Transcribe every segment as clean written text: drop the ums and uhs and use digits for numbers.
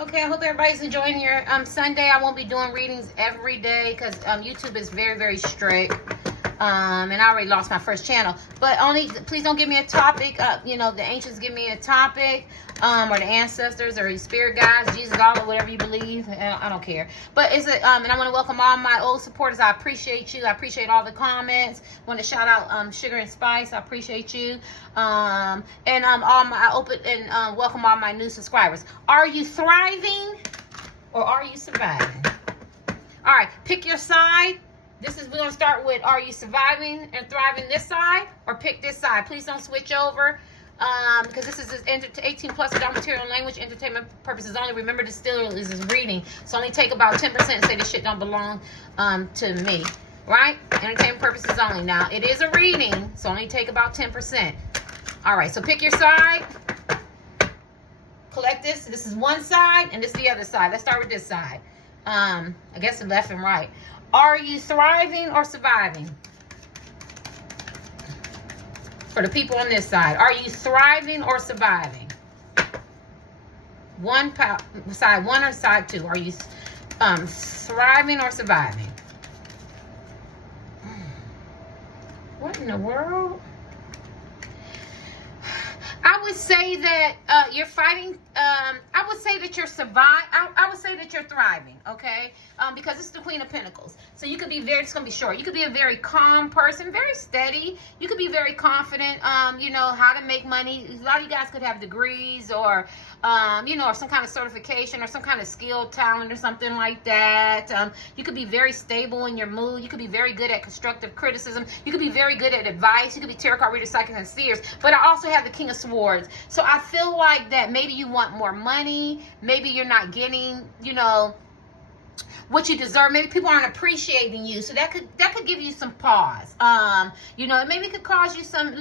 Okay, I hope everybody's enjoying your Sunday. I won't be doing readings every day because YouTube is very, very strict. And I already lost my first channel. But only, please don't give me a topic. You know, the ancients give me a topic, or the ancestors, or spirit guides, Jesus, Allah, whatever you believe. I don't care. But it's a, and I want to welcome all my old supporters. I appreciate you. I appreciate all the comments. Want to shout out Sugar and Spice. I appreciate you. All my open and welcome all my new subscribers. Are you thriving or are you surviving? All right, pick your side. We're going to start with, are you surviving and thriving this side, or pick this side? Please don't switch over, because this is 18 plus adult material and language, entertainment purposes only. Remember, this still is reading, so only take about 10% and say this shit don't belong to me, right? Entertainment purposes only. Now, it is a reading, so only take about 10%. All right, so pick your side. Collect this. This is one side, and this is the other side. Let's start with this side. I guess the left and right. Are you thriving or surviving? For the people on this side, are you thriving or surviving? Side one or side two? Are you thriving or surviving? What in the world? I would say that you're fighting. I would say that you're surviving. I would say that you're thriving, okay? Because it's the Queen of Pentacles. So you could be it's going to be short. You could be a very calm person, very steady. You could be very confident, you know, how to make money. A lot of you guys could have degrees or, you know, or some kind of certification or some kind of skill, talent or something like that. You could be very stable in your mood. You could be very good at constructive criticism. You could be very good at advice. You could be tarot card reader, psychic, and seers. But I also have the King of Swords. So I feel like that maybe you want more money. Maybe you're not getting, you know, what you deserve. Maybe people aren't appreciating you, so that could give you some pause. You know, maybe it could cause you some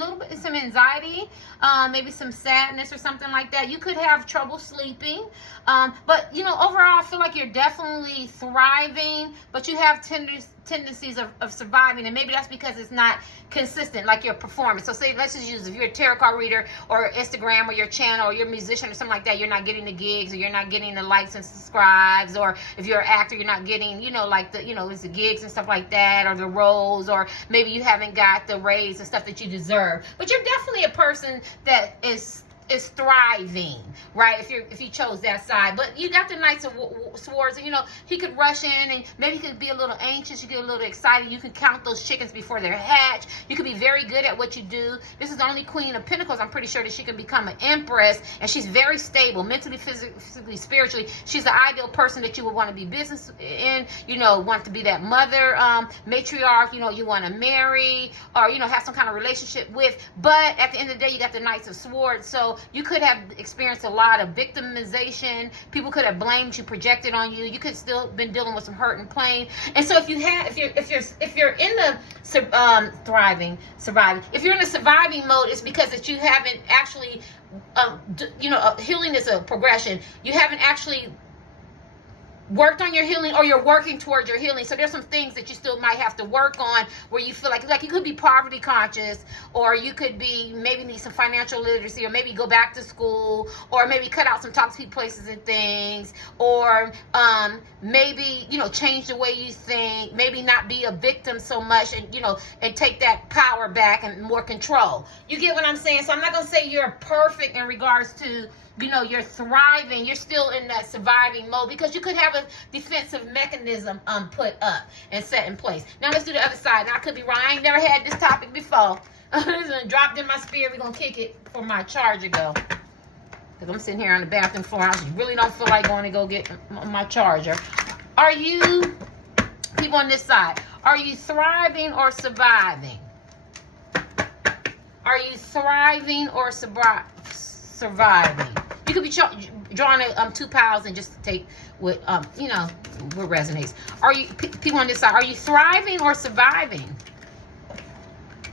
anxiety, maybe some sadness or something like that. You could have trouble sleeping, but you know, overall I feel like you're definitely thriving, but you have tendencies of surviving, and maybe that's because it's not consistent, like your performance. So say, let's just use, if you're a tarot card reader or Instagram or your channel or you're a musician or something like that, you're not getting the gigs or you're not getting the likes and subscribes, or if you're an actor, you're not getting, you know, like the, you know, it's the gigs and stuff like that, or the roles, or maybe you haven't got the raise and stuff that you deserve. But you're definitely a person that is thriving, right? If you chose that side. But you got the Knights of Swords, and you know, he could rush in and maybe he could be a little anxious, you get a little excited, you can count those chickens before they're hatched, you could be very good at what you do. This is the only Queen of Pentacles. I'm pretty sure that she can become an empress, and she's very stable, mentally, physically, spiritually. She's the ideal person that you would want to be business in, you know, want to be that mother, matriarch, you know, you want to marry, or, you know, have some kind of relationship with. But at the end of the day, you got the Knights of Swords, so you could have experienced a lot of victimization. People could have blamed you, projected on you. You could still been dealing with some hurt and pain. And so if you're in the surviving, if you're in the surviving mode, it's because that you haven't actually, you know, healing is a progression. You haven't actually worked on your healing, or you're working towards your healing. So there's some things that you still might have to work on, where you feel like you could be poverty conscious, or you could be maybe need some financial literacy, or maybe go back to school, or maybe cut out some toxic places and things, or maybe, you know, change the way you think, maybe not be a victim so much, and, you know, and take that power back and more control. You get what I'm saying? So I'm not going to say you're perfect in regards to, you know, you're thriving. You're still in that surviving mode, because you could have a defensive mechanism put up and set in place. Now let's do the other side. Now I could be wrong. I ain't never had this topic before. This dropped in my spirit. We're gonna kick it for my charger go, because I'm sitting here on the bathroom floor. I really don't feel like going to go get my charger. Are you, people on this side, are you thriving or surviving? Are you thriving or surviving? You could be drawing two piles and just take what, you know, what resonates. Are you, people on this side, are you thriving or surviving?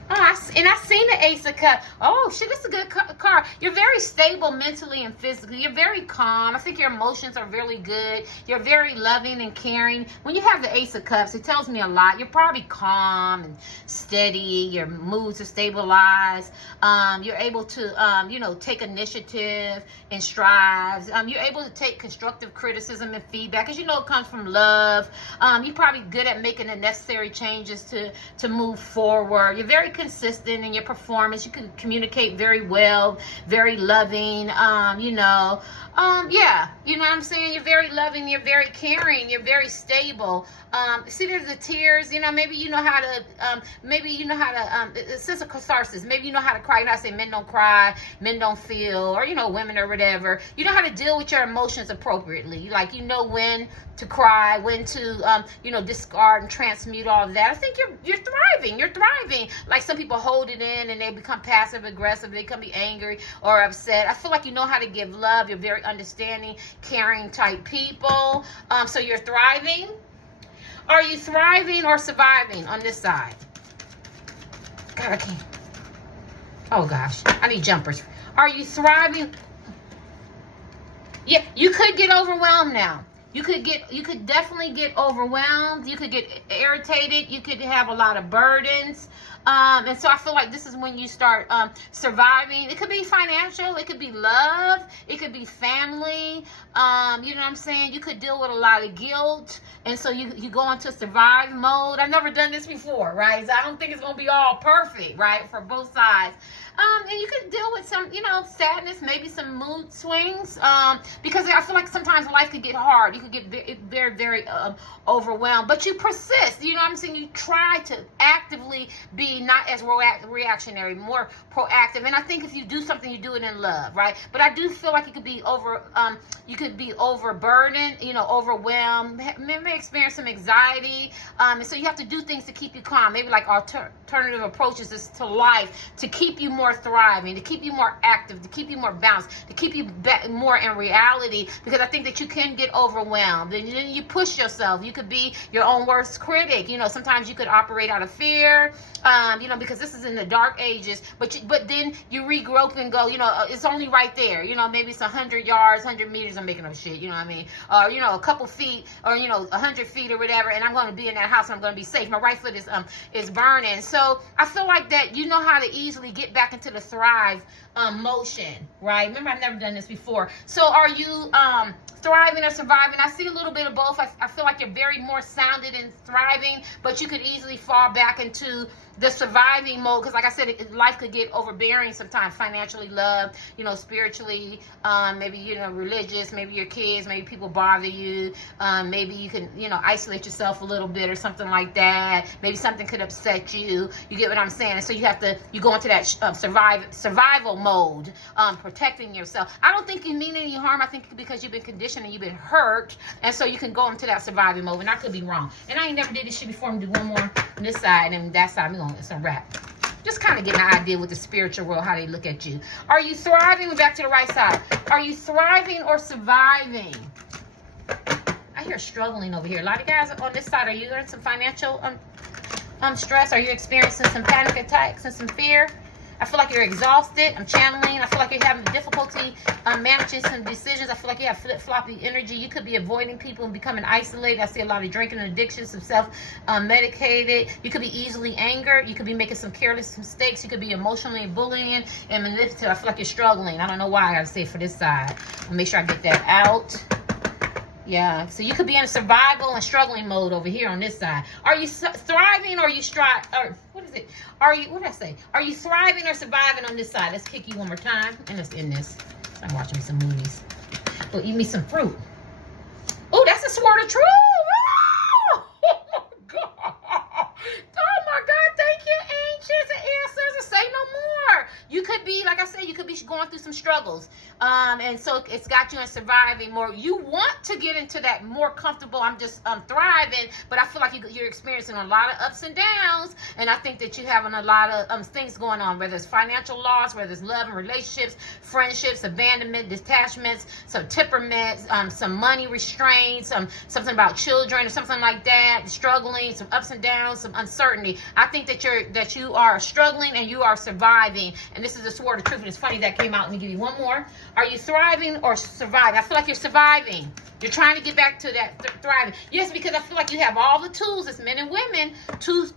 Oh, and I seen the Ace of Cups. Oh, shit, this is a good card. You're very stable mentally and physically. You're very calm. I think your emotions are really good. You're very loving and caring. When you have the Ace of Cups, it tells me a lot. You're probably calm and steady. Your moods are stabilized. You're able to, take initiative and strives. You're able to take constructive criticism and feedback, because it comes from love. You're probably good at making the necessary changes to move forward. You're very consistent in your performance. You can communicate very well, very loving. Yeah, you know what I'm saying? You're very loving, you're very caring, you're very stable. See, there's the tears, maybe you know how to, a sense of catharsis. Maybe you know how to cry. I say men don't cry, men don't feel, or, women or whatever. You know how to deal with your emotions appropriately. Like, when to cry, when to, discard and transmute all of that. I think you're thriving. You're thriving. Like, some people hold it in and they become passive aggressive. They can be angry or upset. I feel like you know how to give love. You're very understanding, caring type people. So you're thriving. Are you thriving or surviving on this side? God, I can't. Oh gosh, I need jumpers. Are you thriving? Yeah, you could get overwhelmed now. You could definitely get overwhelmed. You could get irritated. You could have a lot of burdens. And so I feel like this is when you start surviving. It could be financial. It could be love. It could be family. You know what I'm saying? You could deal with a lot of guilt. And so you go into survive mode. I've never done this before, right? So I don't think it's going to be all perfect, right, for both sides. And you can deal with some, sadness, maybe some mood swings, because I feel like sometimes life could get hard. You could get very, very overwhelmed, but you persist. You know what I'm saying? You try to actively be not as reactionary, more proactive. And I think if you do something, you do it in love, right? But I do feel like you could be overburdened, overwhelmed, may experience some anxiety. And so you have to do things to keep you calm, maybe like alternative approaches to life to keep you more thriving, to keep you more active, to keep you more balanced, to keep you more in reality, because I think that you can get overwhelmed and then you push yourself. You could be your own worst critic. Sometimes you could operate out of fear, because this is in the dark ages, but then you regroup and go, it's only right there. Maybe it's 100 yards, 100 meters, I'm making up shit, you know what I mean? Or, a couple feet, or, 100 feet or whatever, and I'm going to be in that house and I'm going to be safe. My right foot is burning. So I feel like that you know how to easily get back into the thrive motion, right? Remember, I've never done this before. So are you thriving or surviving? I see a little bit of both. I feel like you're very more sounded in thriving, but you could easily fall back into the surviving mode, because like I said, life could get overbearing sometimes, financially, love, spiritually, maybe, religious, maybe your kids, maybe people bother you, maybe you can, isolate yourself a little bit or something like that. Maybe something could upset you. You get what I'm saying? And so you go into that survival mode, protecting yourself. I don't think you mean any harm. I think because you've been conditioned and you've been hurt, and so you can go into that surviving mode, and I could be wrong. And I ain't never did this shit before. I'm gonna do one more on this side and that side. It's a wrap. Just kind of getting an idea with the spiritual world, how they look at you. Are you thriving? Back to the right side. Are you thriving or surviving? I hear struggling over here. A lot of guys on this side, are you in some financial stress? Are you experiencing some panic attacks and some fear? I feel like you're exhausted. I'm channeling. I feel like you're having difficulty managing some decisions. I feel like you have flip-floppy energy. You could be avoiding people and becoming isolated. I see a lot of drinking and addiction, some self-medicated. You could be easily angered. You could be making some careless mistakes. You could be emotionally bullying and manipulative. I feel like you're struggling. I don't know why I gotta say it for this side. I'll make sure I get that out. Yeah, so you could be in a survival and struggling mode over here on this side. Are you thriving or are you what is it? What did I say? Are you thriving or surviving on this side? Let's kick you one more time. And let's end this. I'm watching some movies. Well, eat me some fruit. Oh, that's a sword of truth. Oh my God. Oh my God. Thank you, ancients and ancestors. Say no more. You could be, like I said, you could be going through some struggles. And so it's got you in surviving more. You want to get into that more comfortable, I'm just thriving, but I feel like you're experiencing a lot of ups and downs, and I think that you're having a lot of things going on, whether it's financial loss, whether it's love and relationships, friendships, abandonment, detachments, some temperaments, some money restraints, something about children or something like that, struggling, some ups and downs, some uncertainty. I think that you are struggling and you are surviving, and this is the sword of truth. And it's funny that came out. Let me give you one more. Are you thriving or surviving? I feel like you're surviving. You're trying to get back to that thriving. Yes, because I feel like you have all the tools as men and women to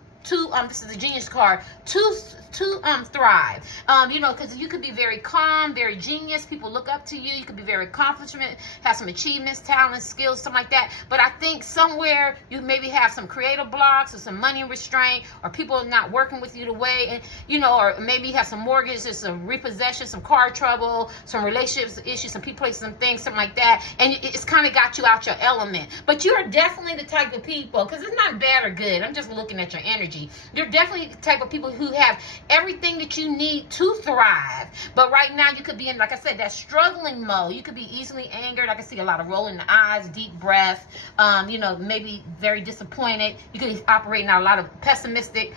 this is the Genius card, to thrive. Because you could be very calm, very genius. People look up to you. You could be very accomplishment, have some achievements, talents, skills, something like that. But I think somewhere you maybe have some creative blocks or some money restraint, or people not working with you the way, and or maybe you have some mortgages, some repossession, some car trouble, some relationships issues, some people, some things, something like that. And it's kind of got you out your element. But you're definitely the type of people, because it's not bad or good. I'm just looking at your energy. You're definitely the type of people who have everything that you need to thrive. But right now you could be in, like I said, that struggling mode. You could be easily angered. I can see a lot of rolling the eyes, deep breath, maybe very disappointed. You could be operating out a lot of pessimistic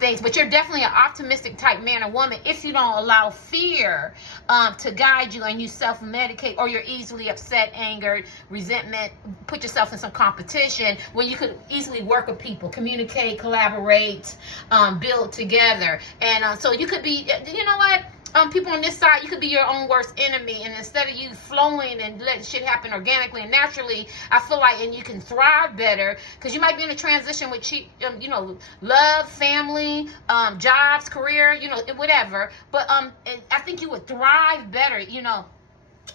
things. But you're definitely an optimistic type man or woman if you don't allow fear to guide you and you self-medicate, or you're easily upset, angered, resentment, put yourself in some competition when you could easily work with people, communicate, collaborate, build together. And so you could be, people on this side, you could be your own worst enemy. And instead of you flowing and letting shit happen organically and naturally, I feel like, and you can thrive better, because you might be in a transition with, love, family, jobs, career, whatever. But and I think you would thrive better,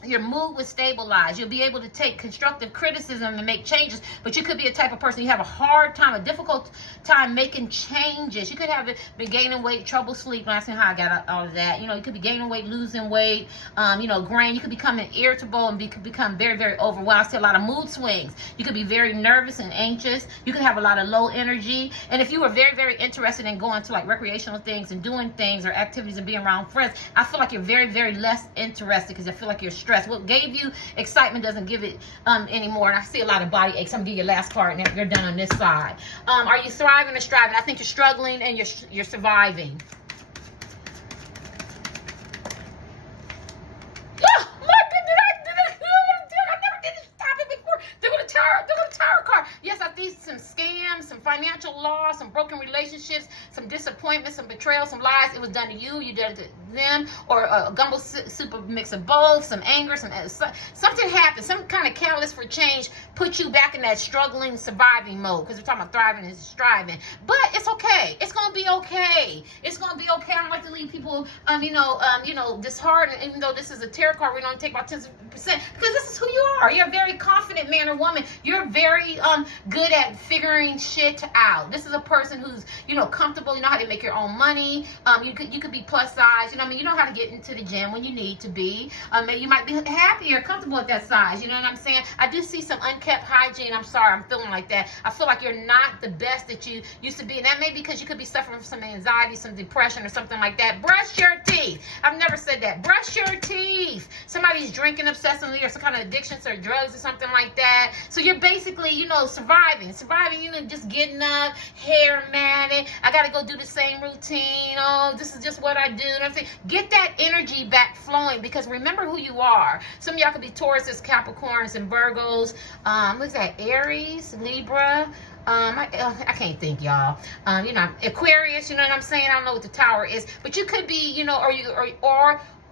your mood would stabilize. You'll be able to take constructive criticism and make changes. But you could be a type of person, you have a hard time, a difficult time making changes. You could have been gaining weight, trouble sleeping. I see how I got all of that. You could be gaining weight, losing weight, grain. You could become irritable and become very, very overwhelmed. I see a lot of mood swings. You could be very nervous and anxious. You could have a lot of low energy. And if you were very, very interested in going to like recreational things and doing things or activities and being around friends, I feel like you're very, very less interested, because I feel like you're stressed. What gave you excitement doesn't give it anymore. And I see a lot of body aches. I'm gonna give you your last card, and you're done on this side. Are you thriving or striving? I think you're struggling and you're surviving. Oh my goodness! I never did this topic before. They're gonna tarot card. Yes, I think some scams, some financial loss, some broken relationships, some disappointment, some betrayal, some lies. It was done to you. You did it to them, or a gumbo super mix of both. Some anger, something happened. Some kind of catalyst for change put you back in that struggling, surviving mode. Because we're talking about thriving and striving. But it's okay. It's gonna be okay. It's gonna be okay. I don't like to leave people, disheartened. Even though this is a tarot card, we don't take about 10%, because this is who you are. You're a very confident man or woman. You're very good at figuring shit out. This is a person who's comfortable. You know how to make your own money. You could be plus size. You know how to get into the gym when you need to be. You might be happy or comfortable at that size. You know what I'm saying? I do see some unkept hygiene. I'm sorry, I'm feeling like that. I feel like you're not the best that you used to be, and that may be because you could be suffering from some anxiety, some depression, or something like that. Brush your teeth. I've never said that. Brush your teeth. Somebody's drinking obsessively, or some kind of addictions or drugs or something like that. So you're basically, surviving, just getting up, hair matted. I got to go do the same routine. Oh, this is just what I do. You know what I'm saying? Get that energy back flowing, because remember who you are. Some of y'all could be Tauruses, Capricorns, and Virgos. What's that? Aries, Libra. I can't think, y'all. Aquarius. You know what I'm saying? I don't know what the tower is, but you could be,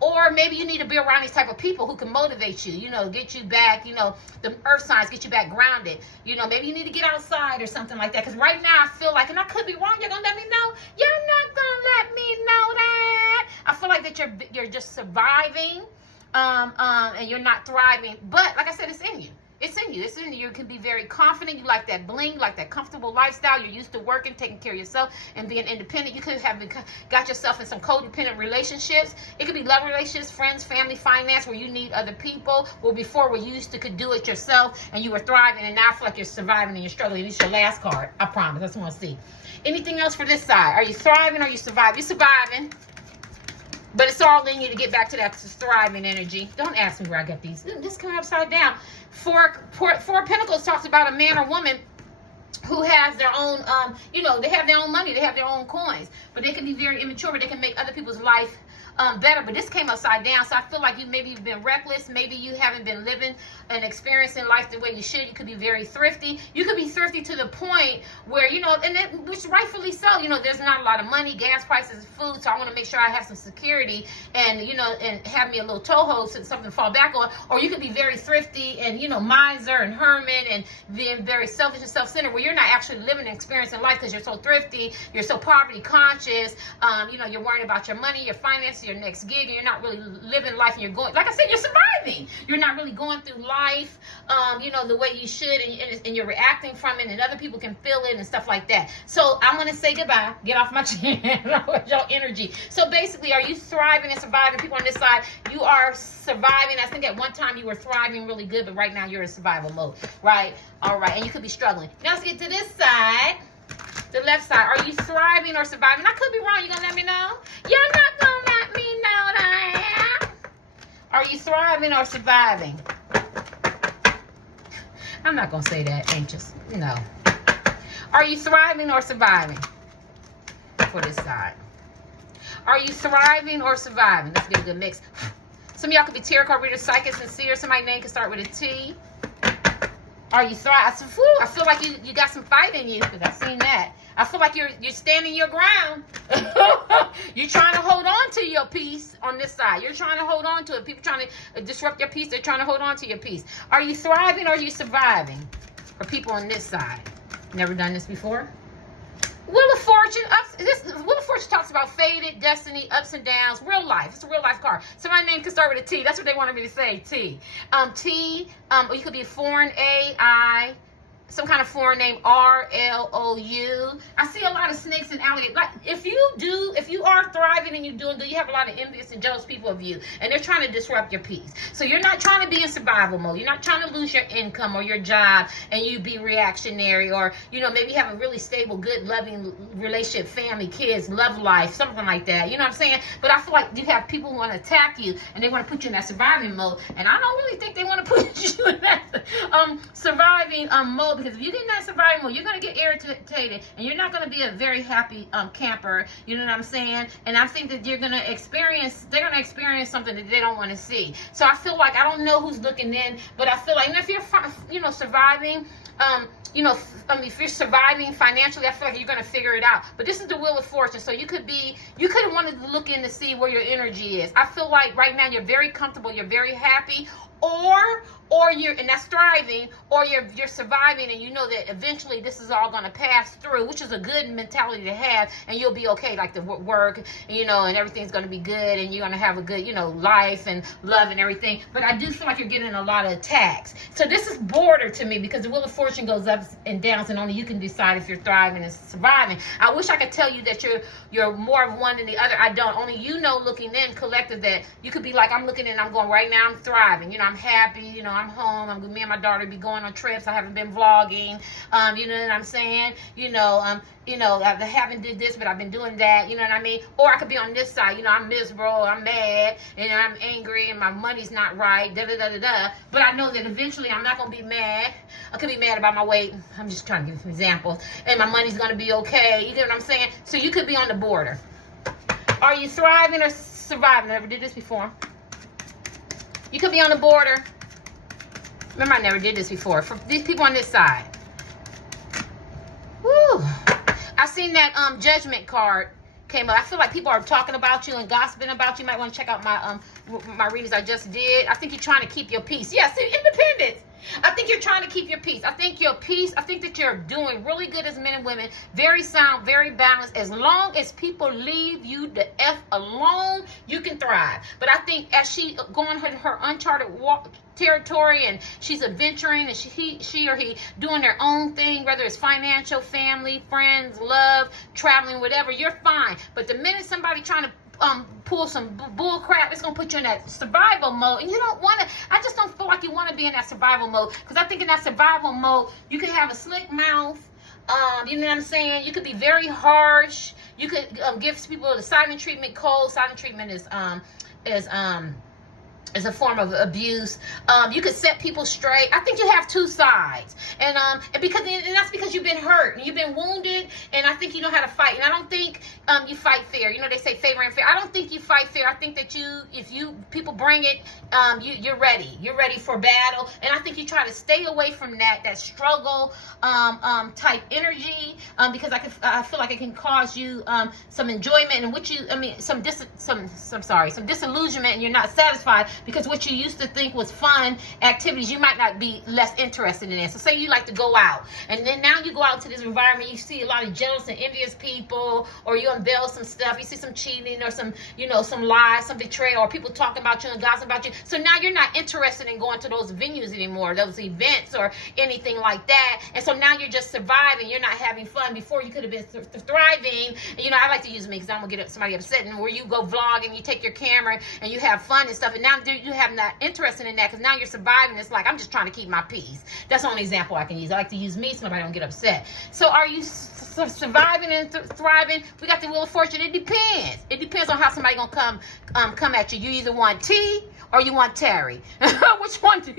or maybe you need to be around these type of people who can motivate you, get you back, the earth signs, get you back grounded. Maybe you need to get outside or something like that. Because right now I feel like, and I could be wrong, you're going to let me know? You're not going to let me know that. I feel like that you're just surviving, and you're not thriving. But like I said, it's in you. It's in you. It's in you. You can be very confident. You like that bling, like that comfortable lifestyle. You're used to working, taking care of yourself, and being independent. You could have got yourself in some codependent relationships. It could be love relationships, friends, family, finance, where you need other people. Well, before, where you used to could do it yourself, and you were thriving, and now I feel like you're surviving and you're struggling. It's your last card. I promise. I just want to see. Anything else for this side? Are you thriving or are you surviving? You're surviving. But it's all in you to get back to that thriving energy. Don't ask me where I get these. This coming upside down. Four of Pentacles talks about a man or woman who has their own, they have their own money, they have their own coins, but they can be very immature, but they can make other people's life better. But this came upside down, so I feel like you've been reckless. Maybe you haven't been living and experiencing life the way you should. You could be very thrifty. You could be thrifty to the point where, which rightfully so, there's not a lot of money, gas prices, food, so I want to make sure I have some security and, and have me a little toehold so something to fall back on. Or you could be very thrifty and, miser and hermit and being very selfish and self-centered, where you're not actually living and experiencing life because you're so thrifty, you're so poverty conscious, you're worrying about your money, your finances, your next gig, and you're not really living life, and you're going, like I said, you're surviving. You're not really going through life, the way you should, and you're reacting from it, and other people can feel it and stuff like that. So I'm going to say goodbye. Get off my channel with your energy. So basically, are you thriving and surviving? People on this side, you are surviving. I think at one time you were thriving really good, but right now you're in survival mode, right? All right, and you could be struggling. Now let's get to this side. The left side, are you thriving or surviving? I could be wrong. You gonna let me know? You're not gonna let me know that I am. Are you thriving or surviving? I'm not gonna say that, anxious. No. Are you thriving or surviving? For this side. Are you thriving or surviving? Let's get a good mix. Some of y'all could be tarot card readers, psychic, sincere. Somebody's name could start with a T. Are you thriving? I feel like you got some fight in you, because I've seen that. I feel like you're standing your ground. You're trying to hold on to your peace on this side. You're trying to hold on to it. People trying to disrupt your peace. They're trying to hold on to your peace. Are you thriving or are you surviving? For people on this side. Never done this before? Wheel of Fortune. Wheel of Fortune talks about faded, destiny, ups and downs, real life. It's a real life card. So my name could start with a T. That's what they wanted me to say, T. Or you could be foreign, A-I. Some kind of foreign name, R-L-O-U. I see a lot of snakes and alligators. Like, if you are thriving and you're doing good, you have a lot of envious and jealous people of you, and they're trying to disrupt your peace. So you're not trying to be in survival mode. You're not trying to lose your income or your job and you be reactionary, or, maybe have a really stable, good, loving relationship, family, kids, love life, something like that. You know what I'm saying? But I feel like you have people who want to attack you and they want to put you in that surviving mode, and I don't really think they want to put you in that surviving mode. Because if you get in that survival mode, you're going to get irritated, and you're not going to be a very happy camper. You know what I'm saying? And I think that they're going to experience something that they don't want to see. So I feel like, I don't know who's looking in, but I feel like, and if you're, surviving, if you're surviving financially, I feel like you're going to figure it out. But this is the Wheel of Fortune. So you could have wanted to look in to see where your energy is. I feel like right now you're very comfortable, you're very happy, or you're, and that's thriving, or you're surviving, and you know that eventually this is all going to pass through, which is a good mentality to have, and you'll be okay, like the work, and everything's going to be good, and you're going to have a good, life and love and everything. But I do feel like you're getting a lot of attacks. So this is border to me, because the Wheel of Fortune goes ups and downs, and only you can decide if you're thriving and surviving. I wish I could tell you that you're more of one than the other. I don't. Only looking in collective, that you could be like, I'm looking in, I'm going, right now I'm thriving, I'm happy, I'm home, me and my daughter be going on trips, I haven't been vlogging, you know what I'm saying, I haven't did this, but I've been doing that, you know what I mean? Or I could be on this side, I'm miserable, I'm mad, and I'm angry, and my money's not right, da-da-da-da-da, but I know that eventually I'm not going to be mad. I could be mad about my weight, I'm just trying to give some examples, and my money's going to be okay, you get what I'm saying? So you could be on the border. Are you thriving or surviving? I never did this before. You could be on the border. Remember, I never did this before. For these people on this side. Woo. I seen that judgment card came up. I feel like people are talking about you and gossiping about you. You might want to check out my readings I just did. I think you're trying to keep your peace. Yes, independence. I think you're trying to keep your peace. I think that you're doing really good as men and women. Very sound, very balanced. As long as people leave you the F alone, you can thrive. But I think as she going her uncharted territory, and she's adventuring, and she or he doing their own thing, whether it's financial, family, friends, love, traveling, whatever, you're fine. But the minute somebody trying to pull some bull crap, it's gonna put you in that survival mode, and you don't want to. I just don't feel like you want to be in that survival mode, because I think in that survival mode you can have a slick mouth, You know what I'm saying? You could be very harsh. You could give people the silent treatment. Cold silent treatment is is a form of abuse. You could set people straight. I think you have two sides, and that's because you've been hurt and you've been wounded, and I think you know how to fight. And I don't think you fight fair. You know, they say favor and fair. I don't think you fight fair. I think that if people bring it, you're ready. You're ready for battle, and I think you try to stay away from that struggle type energy, because I feel like it can cause you some enjoyment, and some disillusionment, and you're not satisfied. Because what you used to think was fun activities, you might not be less interested in it. So say you like to go out, and then now you go out into this environment, you see a lot of jealous and envious people, or you unveil some stuff, you see some cheating or some lies, some betrayal, or people talking about you and gossip about you. So now you're not interested in going to those venues anymore, those events or anything like that. And so now you're just surviving. You're not having fun. Before you could have been thriving. I like to use me because I'm gonna get somebody upset, and where you go vlog and you take your camera and you have fun and stuff, and now you have not interested in that because now you're surviving. It's like, I'm just trying to keep my peace. That's the only example I can use. I like to use me so nobody don't get upset. So are you surviving and thriving? We got the Wheel of Fortune. It depends. It depends on how somebody gonna come at you. You either want T or you want Terry. Which one do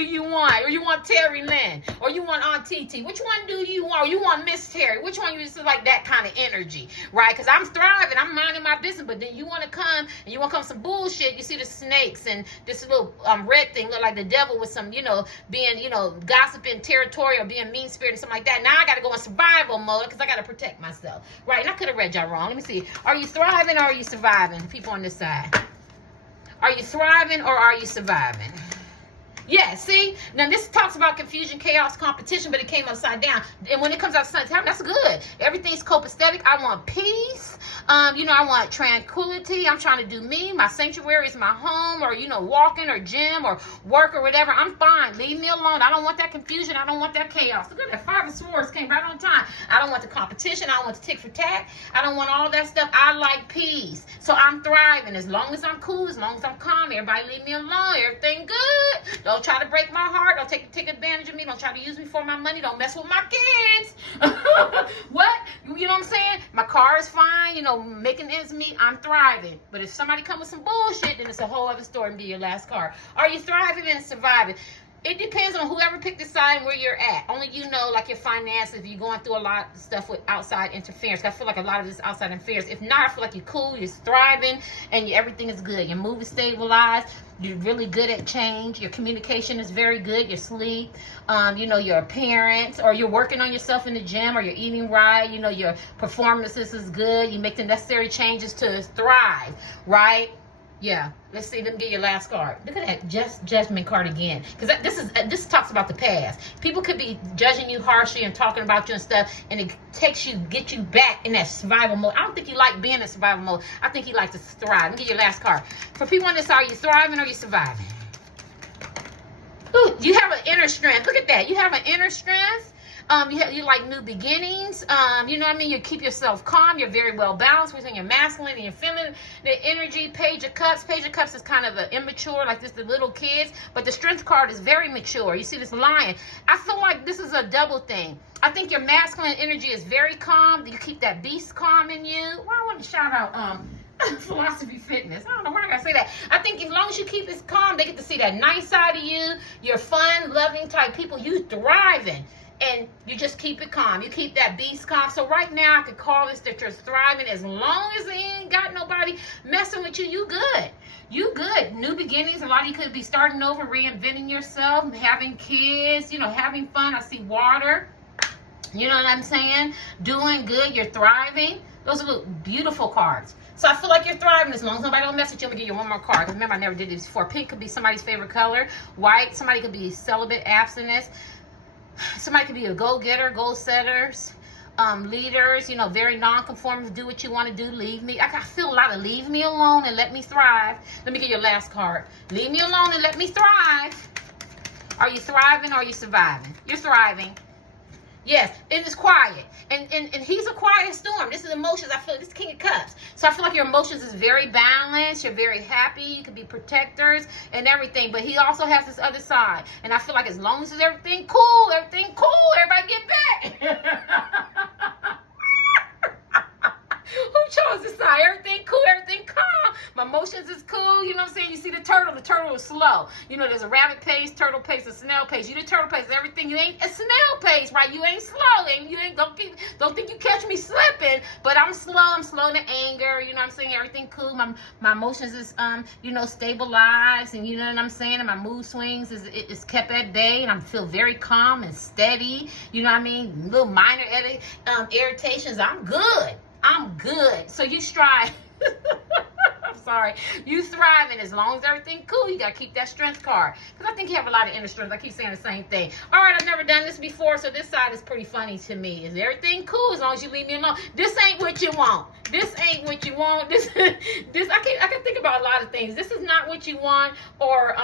you want? Or you want Terry Lynn? Or you want Aunt TT? Which one do you want? Or you want Miss Terry? Which one? You just like that kind of energy, right? Because I'm thriving, I'm minding my business, but then you want to come and you want to come some bullshit. You see the snakes and this little red thing look like the devil with some, being, gossiping, territorial, being mean spirited and something like that. Now I got to go in survival mode because I got to protect myself, right? And I could have read y'all wrong. Let me see. Are you thriving or are you surviving? People on this side. Are you thriving or are you surviving? Yeah, see? Now, this talks about confusion, chaos, competition, but it came upside down. And when it comes upside down, that's good. Everything's copacetic. I want peace. I want tranquility. I'm trying to do me. My sanctuary is my home, or, walking or gym or work or whatever. I'm fine. Leave me alone. I don't want that confusion. I don't want that chaos. Look at that. 5 of Swords came right on time. I don't want the competition. I don't want the tick for tack. I don't want all that stuff. I like peace. So I'm thriving. As long as I'm cool, as long as I'm calm, everybody leave me alone. Everything good. Don't try to break my heart. Don't take advantage of me. Don't try to use me for my money. Don't mess with my kids. What? You know what I'm saying? My car is fine. Making ends meet. I'm thriving. But if somebody come with some bullshit, then it's a whole other story and be your last card. Are you thriving and surviving? It depends on whoever picked the side and where you're at. Only you know, like your finances, if you're going through a lot of stuff with outside interference. I feel like a lot of this outside interference. If not, I feel like you're cool, you're thriving, and everything is good. Your mood is stabilized. You're really good at change. Your communication is very good. Your sleep, your appearance, or you're working on yourself in the gym, or you're eating right. Your performances is good. You make the necessary changes to thrive, right? Yeah, let's see. Let me get your last card. Look at that judgment card again, because this talks about the past. People could be judging you harshly and talking about you and stuff, and it get you back in that survival mode. I don't think you like being in survival mode. I think you like to thrive. Let me get your last card. For people on this, are you thriving or are you surviving? Ooh, you have an inner strength. Look at that. You have an inner strength. You like new beginnings. You know what I mean? You keep yourself calm. You're very well balanced between your masculine and your feminine. The energy, Page of Cups. Page of Cups is kind of immature, like this, the little kids. But the Strength card is very mature. You see this lion. I feel like this is a double thing. I think your masculine energy is very calm. You keep that beast calm in you. Well, I want to shout out Philosophy Fitness. I don't know why I gotta say that. I think as long as you keep this calm, they get to see that nice side of you. You're fun, loving type people. You thriving. And you just keep it calm. You keep that beast calm. So right now, I could call this that you're thriving. As long as they ain't got nobody messing with you, you good. You good. New beginnings. A lot of you could be starting over, reinventing yourself, having kids, having fun. I see water. You know what I'm saying? Doing good. You're thriving. Those are little beautiful cards. So I feel like you're thriving as long as nobody don't mess with you. I'm going to give you one more card. Remember, I never did this before. Pink could be somebody's favorite color. White, somebody could be celibate, abstinence. Somebody could be a go-getter, goal-setters, leaders, very non-conformist, do what you want to do, leave me. I feel a lot of leave me alone and let me thrive. Let me get your last card. Leave me alone and let me thrive. Are you thriving or are you surviving? You're thriving. Yes, and it's quiet. And he's a quiet storm. This is emotions. I feel this King of Cups. So I feel like your emotions is very balanced. You're very happy. You can be protectors and everything. But he also has this other side. And I feel like as long as everything cool, everybody get back. Who chose this side? Everything cool, everything calm. My emotions is cool. You know what I'm saying? You see the turtle is slow. You know, there's a rabbit pace, turtle pace, a snail pace. You the turtle pace, everything. You ain't a snail pace, right? You ain't slow. And you ain't don't think you catch me slipping. But I'm slow in the anger. You know what I'm saying? Everything cool. My emotions is stabilized, and you know what I'm saying? And my mood swings is kept at bay, and I feel very calm and steady. You know what I mean? Little minor irritations. I'm good. So you strive. I'm sorry. You thriving as long as everything cool. You got to keep that strength card. Because I think you have a lot of inner strength. I keep saying the same thing. All right, I've never done this before, so this side is pretty funny to me. Is everything cool as long as you leave me alone? This ain't what you want. This ain't what you want. This I can think about a lot of things. This is not what you want, or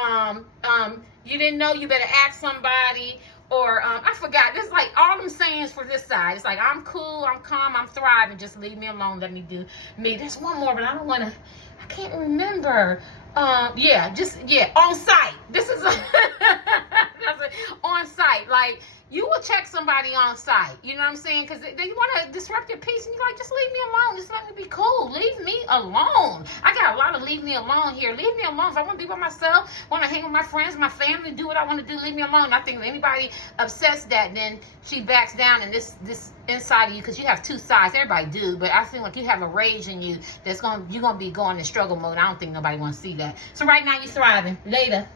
you didn't know, you better ask somebody. Or I forgot. This is like all them sayings for this side. It's like I'm cool, I'm calm, I'm thriving. Just leave me alone. Let me do me. There's one more, but I don't want to. I can't remember. On site. This is on site. Like you will check somebody on site. You know what I'm saying? Because they want to disrupt your peace, and you're like, just leave me alone. Just let me be cool. Leave me alone. I got a lot of leave me alone here. Leave me alone. If I want to be by myself, want to hang with my friends, my family, do what I want to do, leave me alone. I think if anybody upsets that, then she backs down, and this inside of you, because you have two sides. Everybody do, but I feel like you have a rage in you you're gonna be going in struggle mode. I don't think nobody wants to see that. So right now you're thriving. Later.